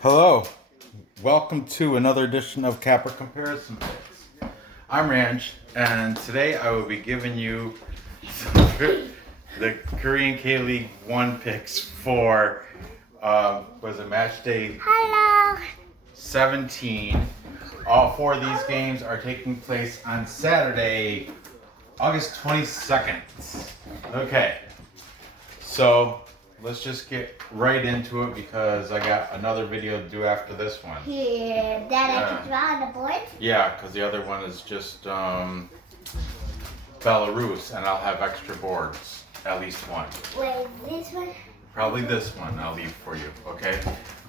Hello, welcome to another edition of Capper Comparison Picks. I'm Ranj, and today I will be giving you the Korean K-League 1 picks for, was it match day Hello. 17. All four of these games are taking place on Saturday, August 22nd. Okay, so let's just get right into it because I got another video to do after this one. Here, Dad, I can draw on the board. Yeah, because the other one is just Belarus, and I'll have extra boards, at least one. Wait, this one? Probably this one I'll leave for you, okay?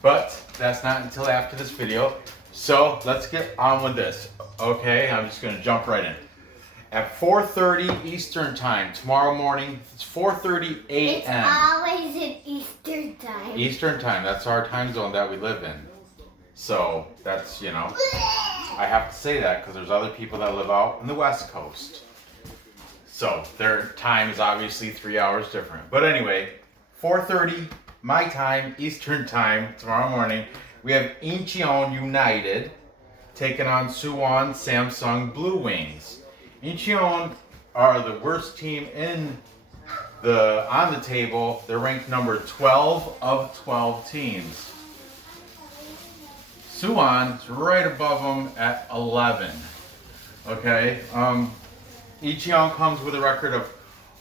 But that's not until after this video. So let's get on with this, okay? I'm just gonna jump right in. At 4:30 Eastern time tomorrow morning, it's 4:30 a.m. It's always in Eastern time. Eastern time, that's our time zone that we live in. So that's, I have to say that because there's other people that live out in the West Coast. So their time is obviously 3 hours different. But anyway, 4:30 my time, Eastern time, tomorrow morning, we have Incheon United taking on Suwon Samsung Blue Wings. Incheon are the worst team on the table. They're ranked number 12 of 12 teams. Suwon's right above them at 11. Okay. Incheon comes with a record of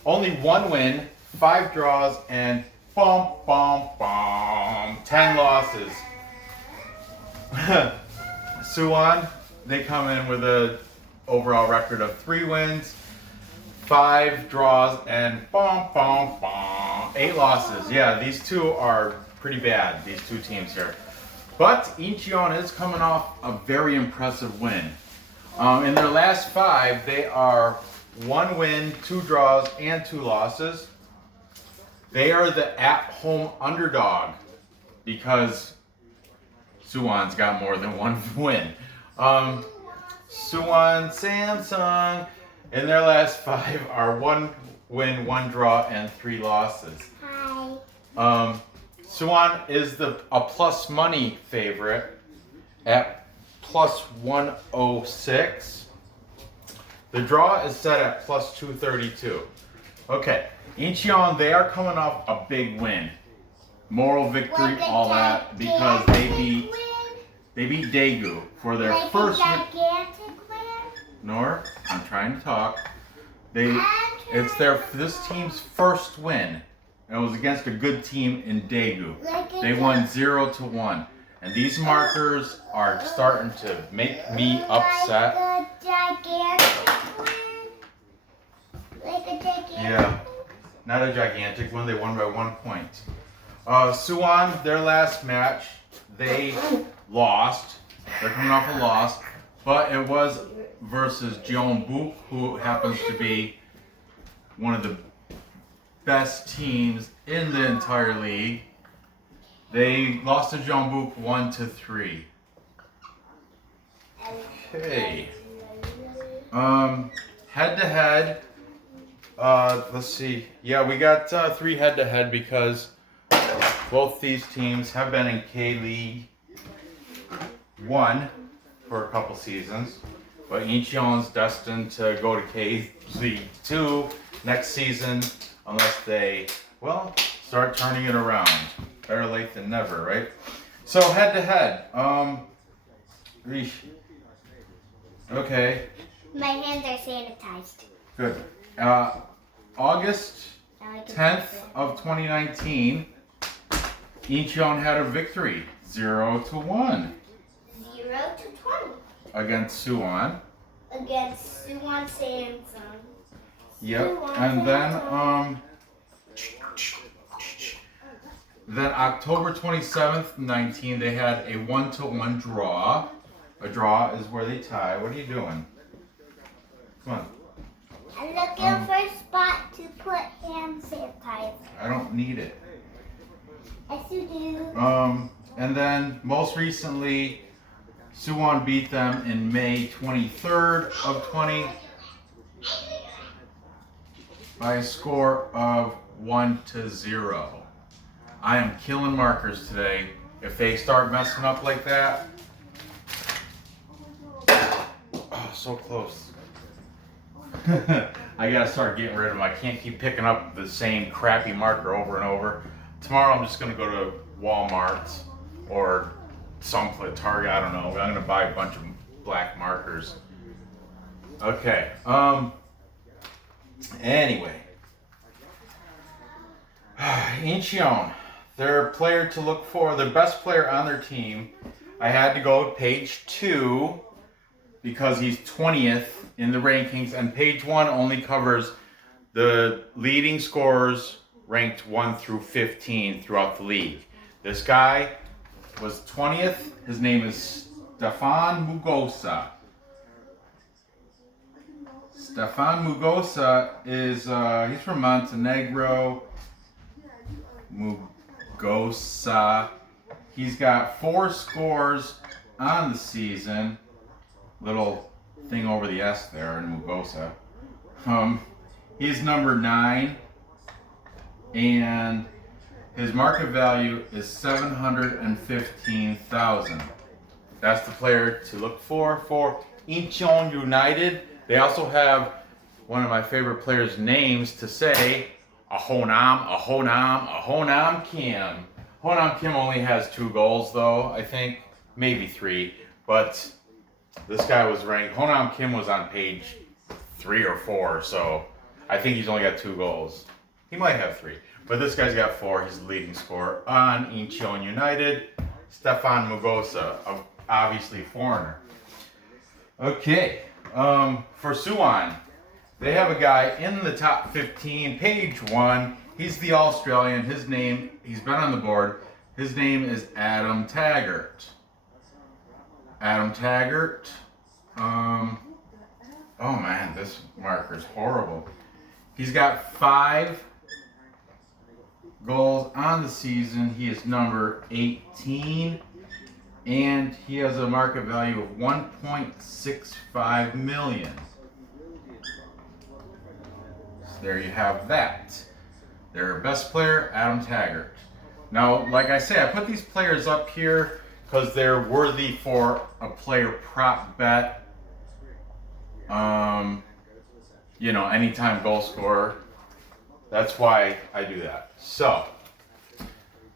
only 1 win, 5 draws, and 10 losses. Suwon, they come in with a overall record of 3 wins, 5 draws, and 8 losses. Yeah, these two are pretty bad, these two teams here. But Incheon is coming off a very impressive win. In their last 5, they are 1 win, 2 draws, and 2 losses. They are the at-home underdog because Suwon's got more than 1 win. Suwon Samsung in their last 5 are 1 win, 1 draw, and 3 losses. Hi. Suwon is a plus money favorite at plus 106. The draw is set at plus 232. Okay, Incheon, they are coming off a big win. Moral victory, all that, because they beat Daegu for their first win. Nor, I'm trying to talk. It's this team's first win. And it was against a good team in Daegu. They won 0-1. And these markers are starting to make me upset. Yeah, not a gigantic one. They won by 1 point. Suwon, their last match, they lost. They're coming off a loss. But it was versus Gyeongbuk, who happens to be one of the best teams in the entire league. They lost to Gyeongbuk 1-3. Okay. Head to head. Let's see. Yeah, we got 3 head to head because both these teams have been in K-League 1 for a couple seasons, but Incheon's destined to go to K-League 2 next season unless they, start turning it around. Better late than never, right? So head to head. Okay. My hands are sanitized. Good. August 10th of 2019, Incheon had a victory, 0-1. 0-20. Against Suwon. Against Suwon Samsung. Yep. And then October 27th, 19, they had a 1-1 draw. A draw is where they tie. What are you doing? Come on. I'm looking for a spot to put hand sanitizer. I don't need it. Yes, you do. And then most recently, Suwon beat them in May 23rd of 20 by a score of 1-0. I am killing markers today. if they start messing up like that. Oh, so close. I gotta start getting rid of them. I can't keep picking up the same crappy marker over and over. Tomorrow I'm just gonna go to Walmart or someplace, Target, I don't know. I'm gonna buy a bunch of black markers. Okay, anyway. Incheon, their player to look for, the best player on their team. I had to go with page 2 because he's 20th in the rankings, and page 1 only covers the leading scorers ranked 1 through 15 throughout the league. This guy was 20th. His name is Stefan Mugosa. Stefan Mugosa is, he's from Montenegro. Mugosa. He's got 4 scores on the season. Little thing over the S there in Mugosa. He's number 9, and his market value is 715,000. That's the player to look for Incheon United. They also have one of my favorite players' names to say, Ahonam Kim. Honam Kim only has 2 goals though, I think, maybe 3, but this guy was ranked, Honam Kim was on page 3 or 4, so I think he's only got 2 goals. He might have 3, but this guy's got 4. He's the leading scorer on Incheon United. Stefan Mugosa, obviously foreigner. Okay, for Suwon, they have a guy in the top 15, page 1. He's the Australian. His name, he's been on the board. His name is Adam Taggart. Adam Taggart. Oh man, this marker's horrible. He's got 5 goals on the season. He is number 18. And he has a market value of 1.65 million. So there you have that. Their best player, Adam Taggart. Now, like I say, I put these players up here because they're worthy for a player prop bet. You know, anytime goal scorer. That's why I do that. So,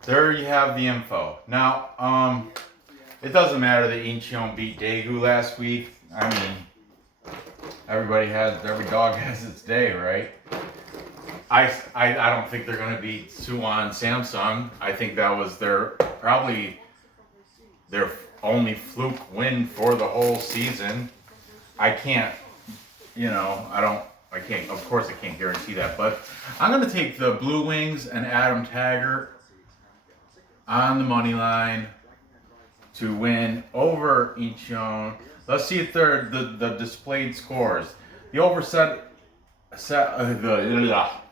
there you have the info. Now, it doesn't matter that Incheon beat Daegu last week. I mean, every dog has its day, right? I don't think they're going to beat Suwon Samsung. I think that was probably their only fluke win for the whole season. I can't, of course I can't guarantee that, but I'm going to take the Blue Wings and Adam Taggart on the money line to win over Incheon. Let's see if they're the displayed scores. The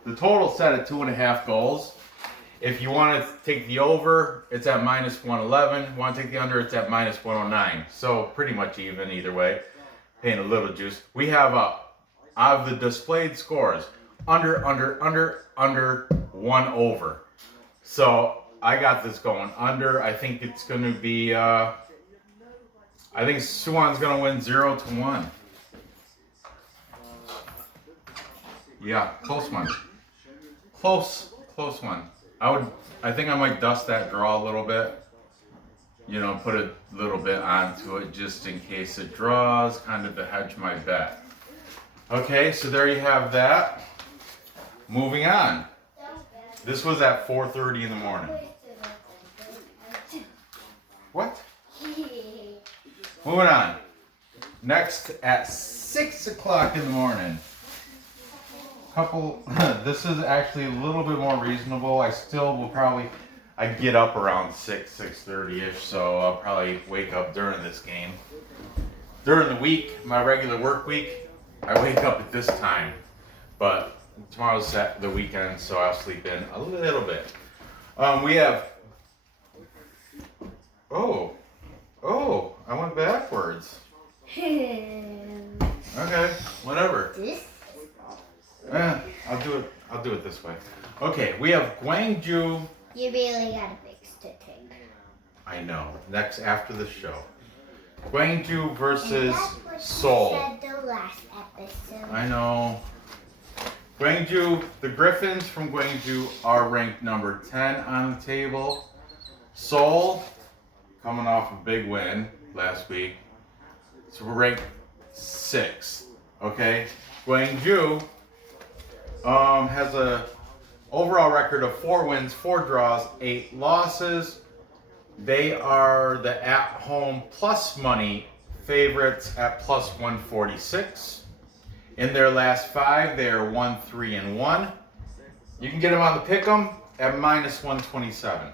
the total set at 2.5 goals. If you want to take the over, it's at -111. If you want to take the under, it's at -109. So pretty much even either way. Paying a little juice. We have out of the displayed scores, under, 1 over. So I got this going under. I think it's going to be, I think Suwon's going to win 0-1. Yeah, close one. Close one. I think I might dust that draw a little bit. Put a little bit onto it just in case it draws, kind of to hedge my bet. Okay, so there you have that. Moving on. This was at 4:30 in the morning. What? Moving on. Next at 6 o'clock in the morning. This is actually a little bit more reasonable. I still will I get up around 6:30ish, so I'll probably wake up during this game. During the week, my regular work week, I wake up at this time. But tomorrow's the weekend, so I'll sleep in a little bit. We have... Oh, I went backwards. Okay, whatever. I'll do it this way. Okay, we have Gwangju. You really got a big stick. I know. Next after the show. Gwangju versus And that's what Seoul. she said the last episode. I know. Gwangju, the Griffins from Gwangju are ranked number 10 on the table. Seoul, coming off a big win last week. So we're ranked 6th. Okay? Gwangju has a overall record of 4 wins, 4 draws, 8 losses. They are the at-home plus money favorites at plus 146. In their last 5, they are 1-3-1. You can get them on the pick'em at minus 127.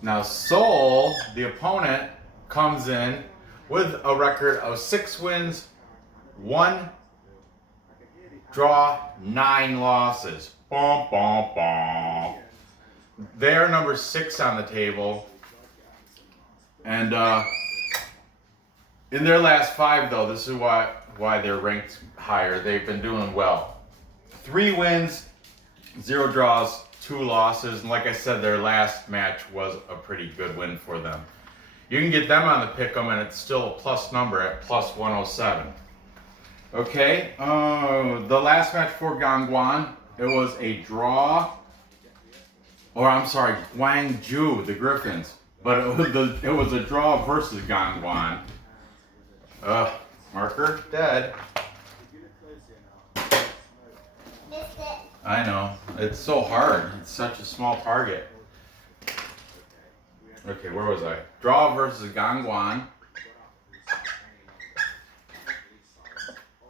Now Seoul, the opponent, comes in with a record of 6 wins, 1 draw, 9 losses. Bum, bum, bum. They are number 6 on the table. And in their last 5, though, this is why they're ranked higher. They've been doing well. 3 wins, 0 draws, 2 losses. And like I said, their last match was a pretty good win for them. You can get them on the pick'em, and it's still a plus number at plus 107. Okay, the last match for Gangwon, it was a draw. Or I'm sorry, Gwangju, the Griffins. But it was a draw versus Gangwon. Marker dead. Missed it. I know. It's so hard. It's such a small target. Okay, where was I? Draw versus Gangwon.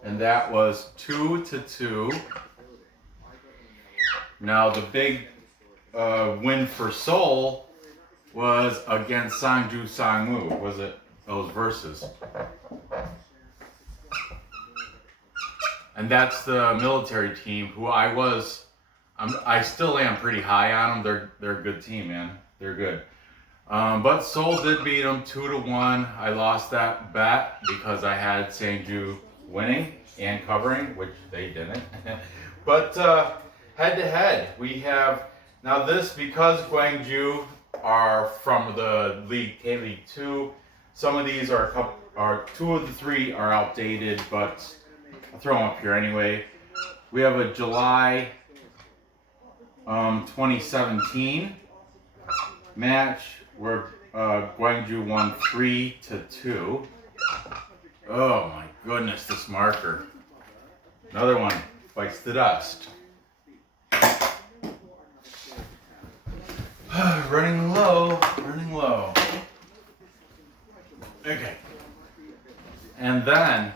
And that was 2-2. Now the big win for Seoul was against Sangju Sangwoo. Was it those verses? And that's the military team who I still am pretty high on them. They're a good team, man. They're good. But Seoul did beat them 2-1. I lost that bet because I had Sangju winning and covering, which they didn't. But head to head, we have now this because Gwangju are from the League K-League 2. Some of these are 2 of the 3 are outdated, but I'll throw them up here anyway. We have a July 2017 match where Gwangju won 3-2. Oh my goodness, this marker. Another one bites the dust. Running low, running low. Okay. And then,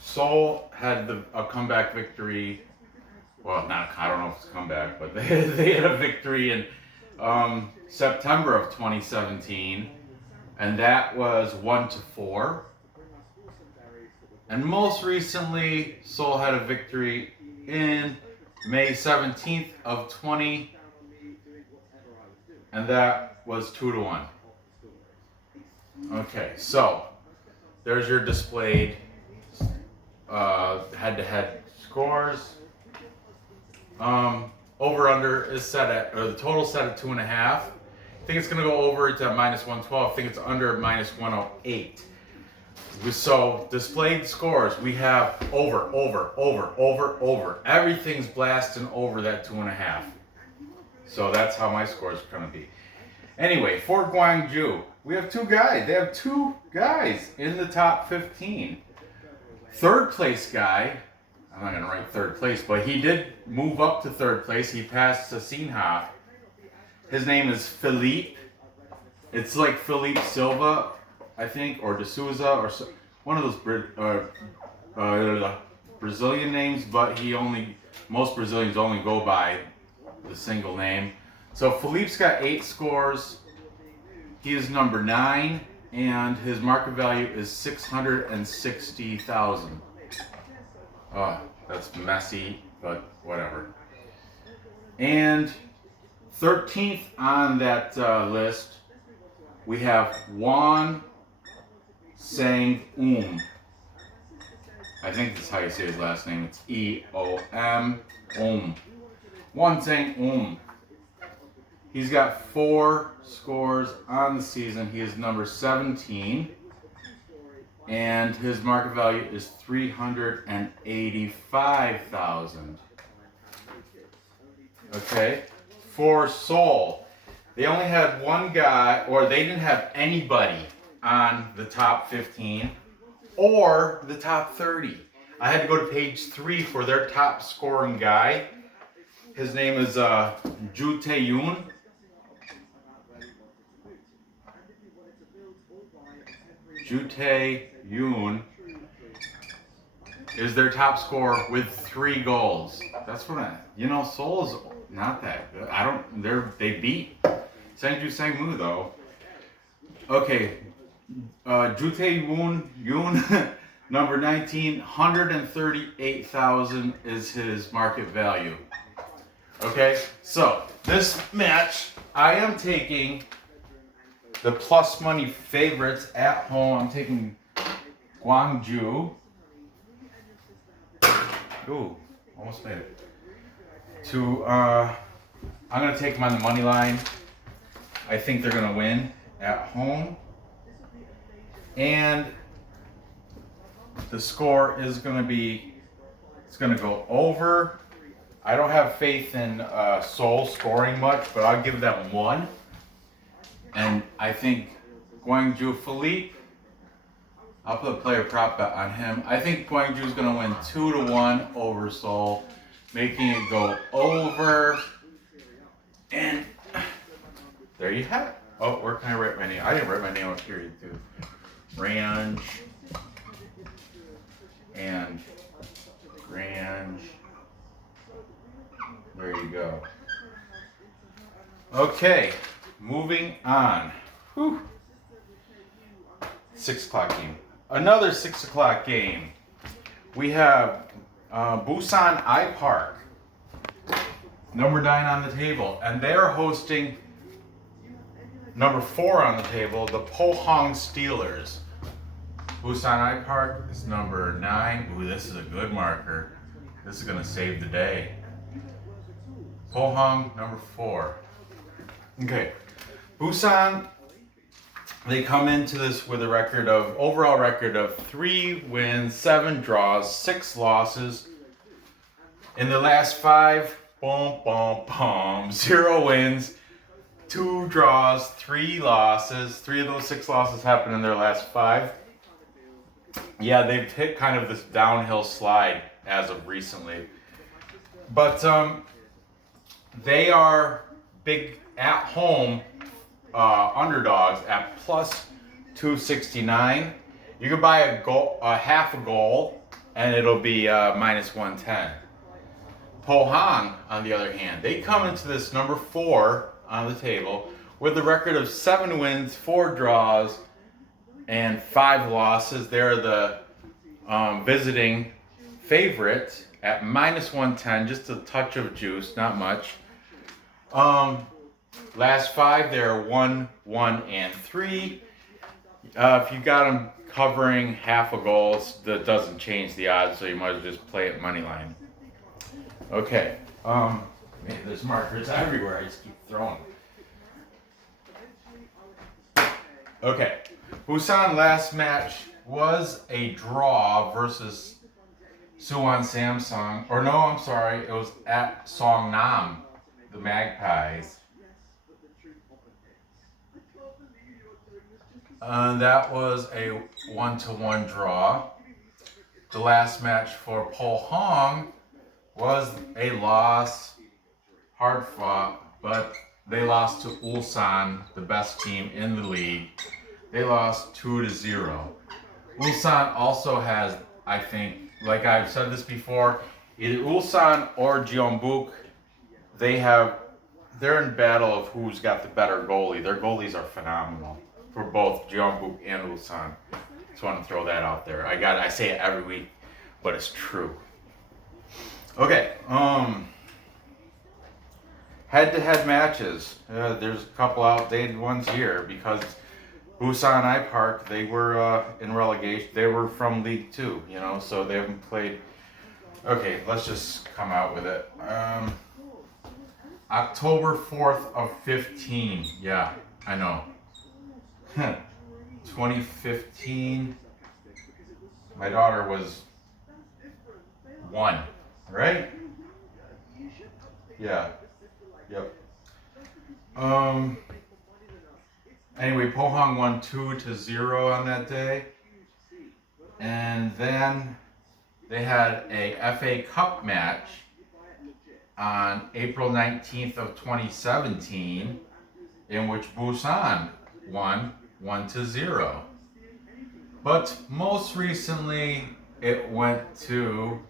Seoul had a comeback victory. Well, I don't know if it's a comeback, but they had a victory in September of 2017. And that was 1-4. And most recently, Seoul had a victory in May 17th of 20, and that was 2-1. Okay, so there's your displayed head-to-head scores. Over/under is set at, or the total set at 2.5. I think it's going to go over. It's at minus 112. I think it's under minus 108. So displayed scores, we have over. Everything's blasting over that 2.5. So that's how my scores are going to be. Anyway, for Gwangju, we have 2 guys. They have 2 guys in the top 15. Third place guy, I'm not going to write third place, but he did move up to third place. He passed Sinha. His name is Philippe. It's like Philippe Silva, I think, or De Souza, or one of those Brazilian names, but most Brazilians only go by the single name. So Philippe's got 8 scores. He is number 9, and his market value is 660,000. Oh, that's messy, but whatever. And 13th on that list, we have Won Sang-um. I think that's how you say his last name. It's E-O-M. Won Sang-um. He's got 4 scores on the season. He is number 17. And his market value is 385,000. Okay. For Seoul, they only had one guy, or they didn't have anybody on the top 15 or the top 30. I had to go to page 3 for their top scoring guy. His name is Ju Tae-yoon. Ju Tae-yoon is their top scorer with 3 goals. That's what Seoul is not that good. They beat Sangju Sangmu though. Okay, Ju Tae-yoon, number 19, 138,000 is his market value. Okay, so this match, I am taking the plus money favorites at home. I'm taking Gwangju. Ooh, almost made it. I'm gonna take them on the money line. I think they're gonna win at home. And the score is gonna go over. I don't have faith in Seoul scoring much, but I'll give them 1. And I think Gwangju Philippe, I'll put a player prop bet on him. I think Gwangju is going to win 2-1 over Seoul, making it go over. And there you have it. Oh, where can I write my name? I didn't write my name up here too. Ranj and Ranj. There you go. Okay, moving on. Whew. 6 o'clock game. Another 6 o'clock game. We have Busan IPark, number 9 on the table, and they are hosting number 4 on the table, the Pohang Steelers. Busan IPark is number 9. Ooh, this is a good marker. This is gonna save the day. Pohang, number 4. Okay, Busan, they come into this with a overall record of 3 wins, 7 draws, 6 losses. In the last 5, 0 wins, 2 draws, 3 losses. 3 of those 6 losses happened in their last 5. Yeah, they've hit kind of this downhill slide as of recently. But they are big at home underdogs at plus 269. You can buy a half a goal and it'll be minus 110. Pohang, on the other hand, they come into this number 4 on the table with a record of 7 wins, 4 draws, and 5 losses. They're the visiting favorite at minus 110, just a touch of juice, not much. Last 5, they're 1, 1, and 3. If you got them covering half a goal, that doesn't change the odds, so you might as well just play it money line. Okay. Man, there's markers everywhere. I just keep throwing. Okay. Busan last match was a draw versus Suwon Samsung. Or no, I'm sorry. It was at Songnam, the Magpies. That was a 1-1 draw. The last match for Pohang was a loss, hard fought, but they lost to Ulsan, the best team in the league. They lost 2-0. Ulsan also has, I think, like I've said this before, either Ulsan or Jeonbuk, they're in battle of who's got the better goalie. Their goalies are phenomenal for both Jeonbuk and Ulsan. Just want to throw that out there. I say it every week, but it's true. Okay, head-to-head matches. There's a couple outdated ones here because Busan IPark, they were in relegation. They were from League 2, so they haven't played. Okay, let's just come out with it. October 4th of 15. Yeah, I know. 2015. My daughter was 1, right? Yeah. Yep. Anyway, Pohang won 2-0 on that day. And then they had a FA Cup match on April 19th of 2017 in which Busan won 1-0. But most recently it went to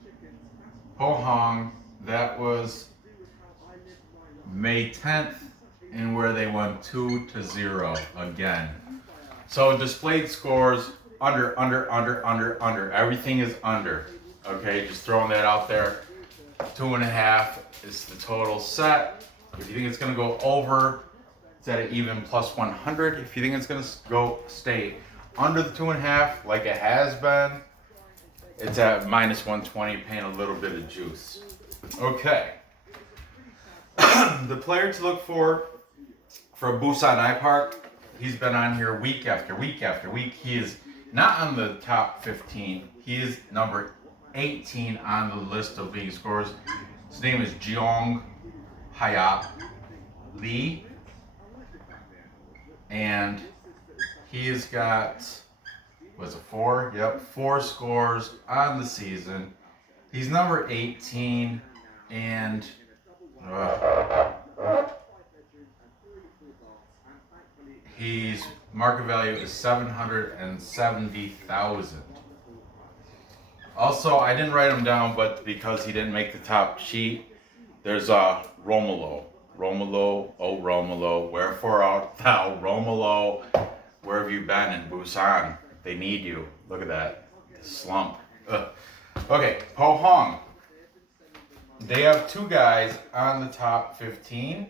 Pohang. That was May 10th, and where they won 2-0 again. So displayed scores under. Everything is under. Okay, just throwing that out there. 2.5 is the total set. If you think it's gonna go over, it's at an even plus 100. If you think it's gonna stay under the 2.5, like it has been, it's at minus 120, paying a little bit of juice. Okay. The player to look for Busan IPark, he's been on here week after week after week. He is not on the top 15. He is number 18 on the list of league scorers. His name is Jeong Hayat Lee. And he has got, was it 4? Yep, 4 scores on the season. He's number 18, and his market value is 770,000. Also, I didn't write him down, but because he didn't make the top sheet, there's Romulo. Romulo, oh Romulo, wherefore art thou, Romulo? Where have you been in Busan? They need you. Look at that slump. Ugh. Okay, Pohang. They have 2 guys on the top 15.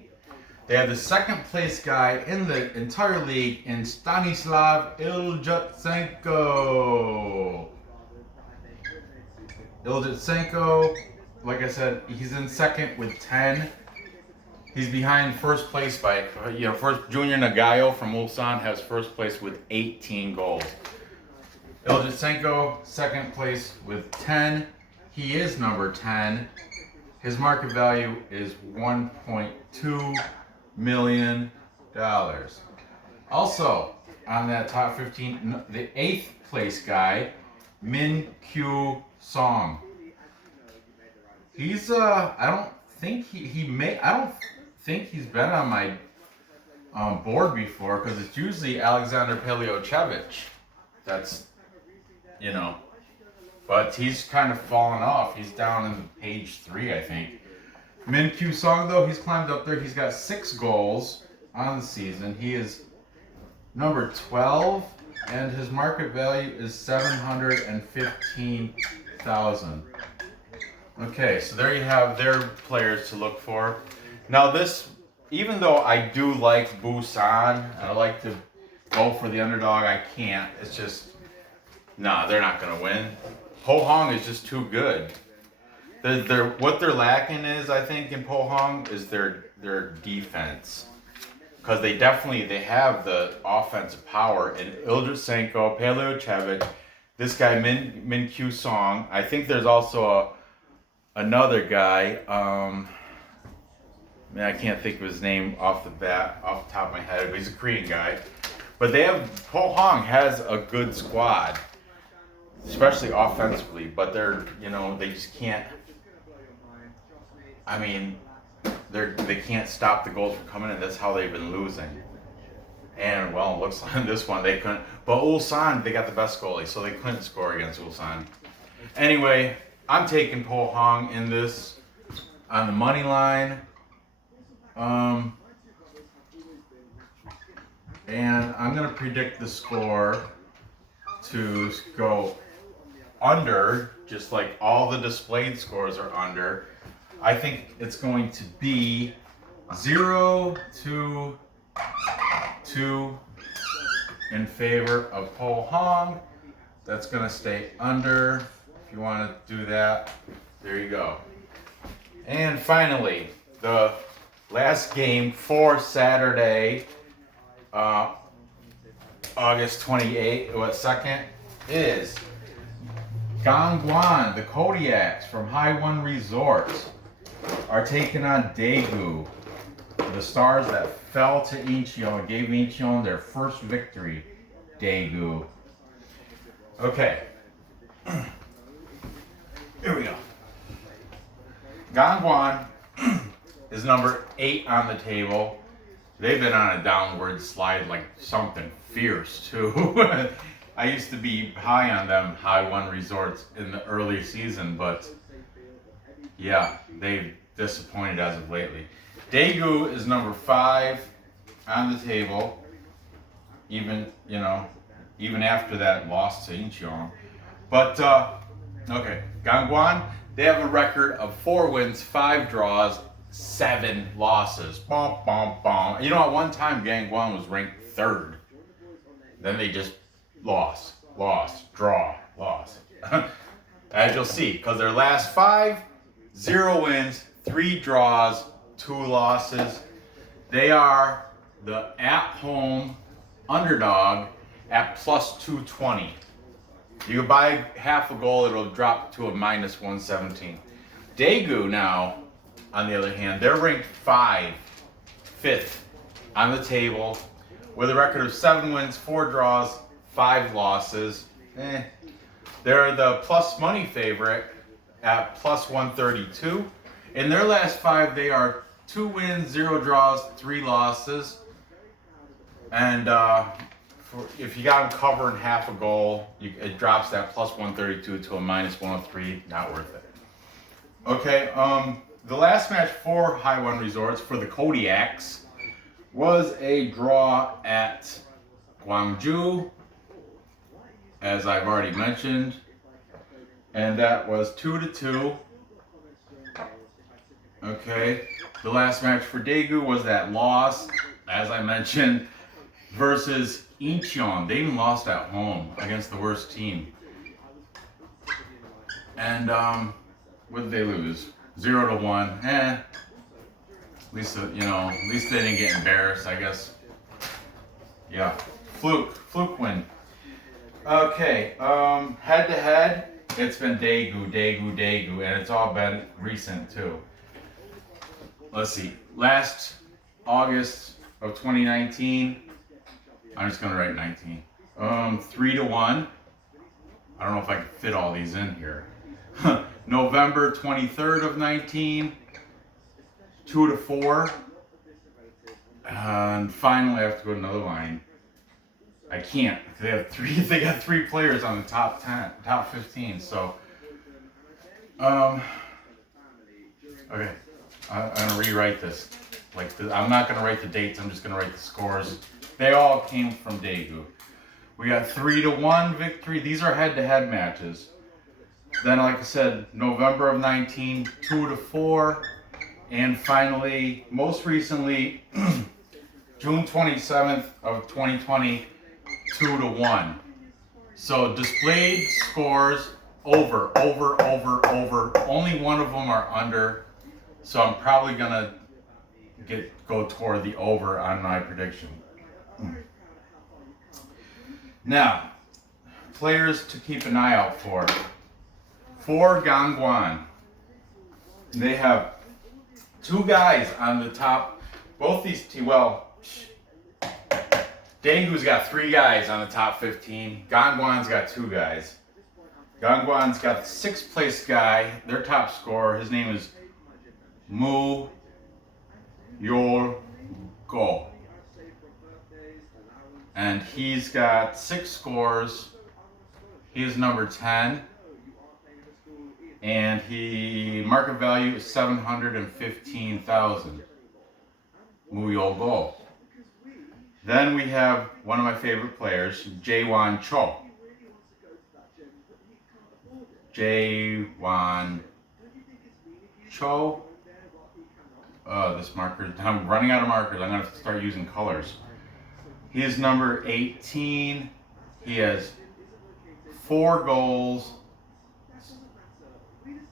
They have the second place guy in the entire league in Stanislav Iljutsenko. Iljutsenko, like I said, he's in second with 10. He's behind first place by, first Junior Nagayo from Ulsan has first place with 18 goals. Iljutsenko, second place with 10. He is number 10. His market value is $1.2 million. Also, on that top 15, the 8th place guy, Min Kyu Song. He's I don't think I don't think he's been on my board before, because it's usually Alexander Paleochevich. That's, but he's kind of fallen off. He's down in page 3, I think. Min Kyu Song, though, he's climbed up there. He's got 6 goals on the season. He is number 12, and his market value is 715,000. Okay, so there you have their players to look for. Now this, even though I do like Busan, and I like to go for the underdog, I can't. It's just, they're not going to win. Pohang is just too good. What they're lacking is, I think, in Pohang is their defense. Because they have the offensive power in Iljutsenko, Paleochevich, this guy Min Kyu Song. I think there's also another guy. I can't think of his name off the top of my head, but he's a Korean guy. But Pohang has a good squad, especially offensively. But they just can't. I mean, they can't stop the goals from coming in. That's how they've been losing. And, well, it looks like this one they couldn't. But Ulsan, they got the best goalie, so they couldn't score against Ulsan. Anyway, I'm taking Pohang in this on the money line. And I'm going to predict the score to go under, just like all the displayed scores are under. I think it's going to be 0-2 in favor of Pohang. That's going to stay under. If you want to do that, there you go. And finally, the last game for Saturday, August 28th, 2nd, is Gangwon, the Kodiaks from Haiwon Resorts, are taking on Daegu, the Stars that fell to Incheon, gave Incheon their first victory. Daegu. Okay. Here we go. Gangwon is number 8 on the table. They've been on a downward slide like something fierce too. I used to be high on them, Haiwon Resorts, in the early season, but yeah, they've disappointed as of lately. Daegu is number 5 on the table, even after that loss to Incheon. But okay, Gangwon, they have a record of 4 wins, 5 draws, 7 losses. Bum, bum, bum. You know, at one time Gangwon was ranked 3rd. Then they just lost, draw, loss. As you'll see, because their last 5, 0 wins, 3 draws, 2 losses. They are the at-home underdog at plus 220. You can buy half a goal, it'll drop to a minus 117. Daegu now, on the other hand, they're ranked 5th on the table with a record of 7 wins, 4 draws, 5 losses. They're the plus money favorite at plus 132. In their last 5, they are 2 wins, 0 draws, 3 losses. And if you got them covering half a goal, it drops that plus 132 to a minus 103. Not worth it. Okay, the last match for Haiwon Resorts for the Kodiaks was a draw at Gwangju, as I've already mentioned, and that was 2-2. Okay, the last match for Daegu was that loss, as I mentioned, versus Incheon. They even lost at home against the worst team. And what did they lose? 0-1. At least they didn't get embarrassed, I guess. Yeah, fluke win. Okay, head to head, it's been Daegu, and it's all been recent too. Let's see, last August of 2019, I'm just gonna write 19. 3-1. I don't know if I can fit all these in here. November 23rd of 19, 2-4. And finally, I have to go to another line. I can't. They got 3 players on the top 10, top 15. So, okay, I'm gonna rewrite this. I'm not gonna write the dates. I'm just gonna write the scores. They all came from Daegu. We got 3-1 victory. These are head-to-head matches. Then, like I said, November of 19, 2-4, and finally, most recently, June 27th of 2020, 2-1. So displayed scores over. Only one of them are under. So I'm probably gonna go toward the over on my prediction. Now, players to keep an eye out for. For Gangwon, they have 2 guys on the top. Both these teams, Daegu's got 3 guys on the top 15. Gangwon's got 2 guys. Gangwon's got the 6th place guy, their top scorer. His name is Mu Yol Go. And he's got 6 scores. He's number 10. And market value is 715,000. Mu Yol Go. Then we have one of my favorite players, Jaewon Cho. Jaewon Cho. This marker, I'm running out of markers. I'm going to start using colors. He is number 18. He has 4 goals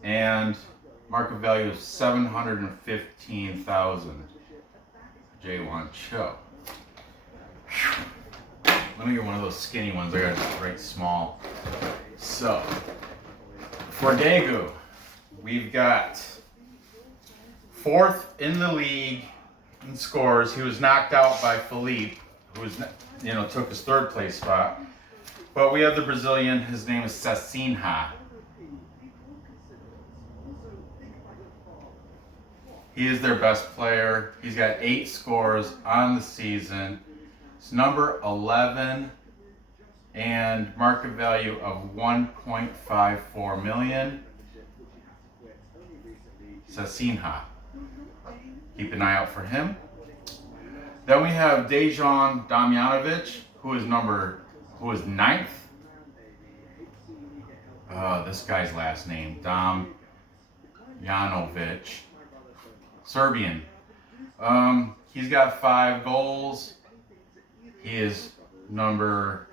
and market value of 715,000. Gwangju. Let me get one of those skinny ones. I got to write small. So, for Daegu, we've got 4th in the league in scores. He was knocked out by Philippe, who was, took his 3rd place spot. But we have the Brazilian. His name is Sacinha. He is their best player. He's got 8 scores on the season. It's number 11 and market value of 1.54 million. Sacinha. Keep an eye out for him. Then we have Dejan Damjanovic, who is 9th. This guy's last name, Damjanovic. Serbian. He's got 5 goals. He is number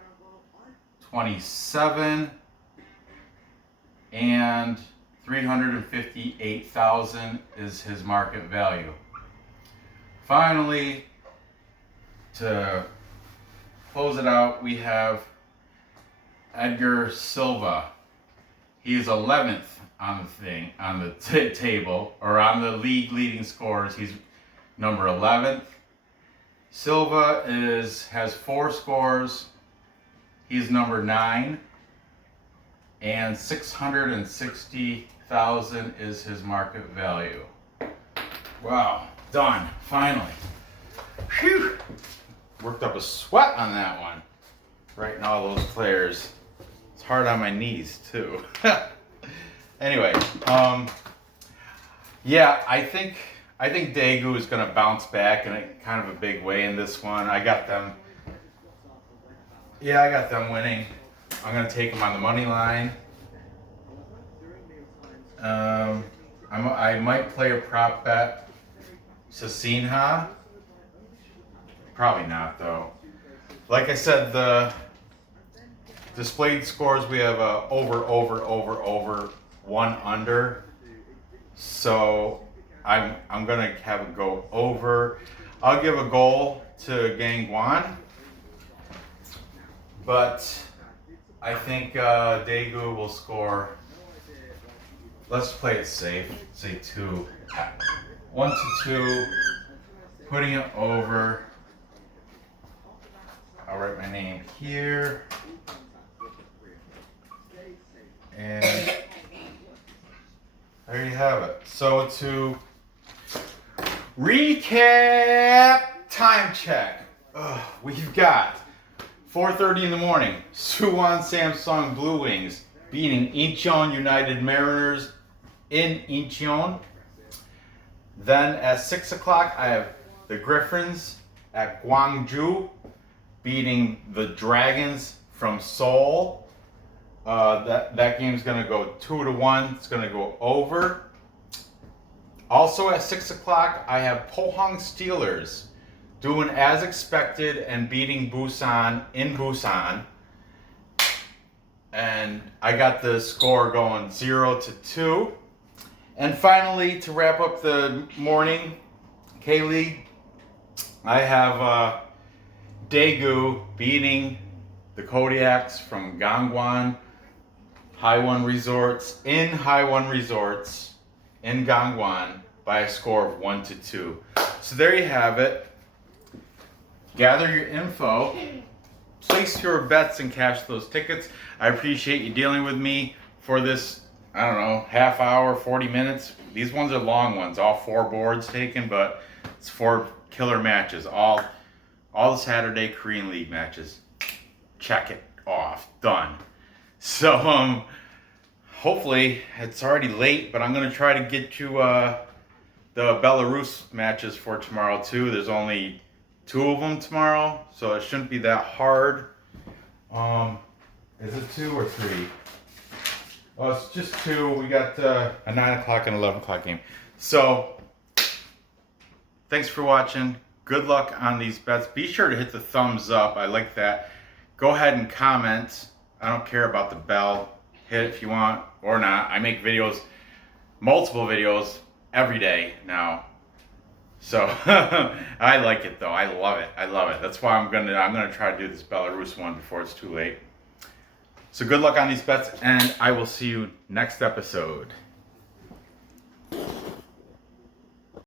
27 and 358,000 is his market value. Finally, to close it out, we have Edgar Silva. He is 11th on the table, or on the league leading scores. He's number 11th. Silva has 4 scores. He's number 9, and 660,000 is his market value. Wow, done, finally. Phew. Worked up a sweat on that one. Writing all those players. It's hard on my knees too. Anyway, yeah, I think Daegu is going to bounce back in a kind of a big way in this one. I got them winning. I'm going to take them on the money line. I might play a prop bet. Sacinha. Probably not, though. Like I said, the displayed scores, we have over, 1 under. So I'm gonna have it go over. I'll give a goal to Gangwon, but I think Daegu will score. Let's play it safe. Say 2. 1 to 2. Putting it over. I'll write my name here. And there you have it. So to recap, time check. We've got 4:30 in the morning. Suwon Samsung Blue Wings beating Incheon United Mariners in Incheon. Then at 6 o'clock, I have the Griffins at Gwangju beating the Dragons from Seoul. That game's going to go 2-1. It's going to go over. Also at 6 o'clock, I have Pohang Steelers doing as expected and beating Busan in Busan. And I got the score going 0-2. And finally, to wrap up the morning K-League, I have Daegu beating the Kodiaks from Gangwon High-One Resorts in Gangwon by a score of 1-2. So there you have it. Gather your info, place your bets, and cash those tickets. I appreciate you dealing with me for this, I don't know, half hour, 40 minutes. These ones are long ones, all 4 boards taken, but it's 4 killer matches, all the Saturday Korean League matches. Check it off, done. So hopefully it's already late, but I'm gonna try to get you the Belarus matches for tomorrow too. There's only 2 of them tomorrow, so it shouldn't be that hard. Is it 2 or 3? Well, it's just 2. We got a 9 o'clock and 11 o'clock game. So thanks for watching. Good luck on these bets. Be sure to hit the thumbs up. I like that. Go ahead and comment. I don't care about the bell. Hit it if you want or not. I make videos, multiple videos every day now. So I like it though. I love it. I love it. That's why I'm gonna try to do this Belarus one before it's too late. So good luck on these bets, and I will see you next episode.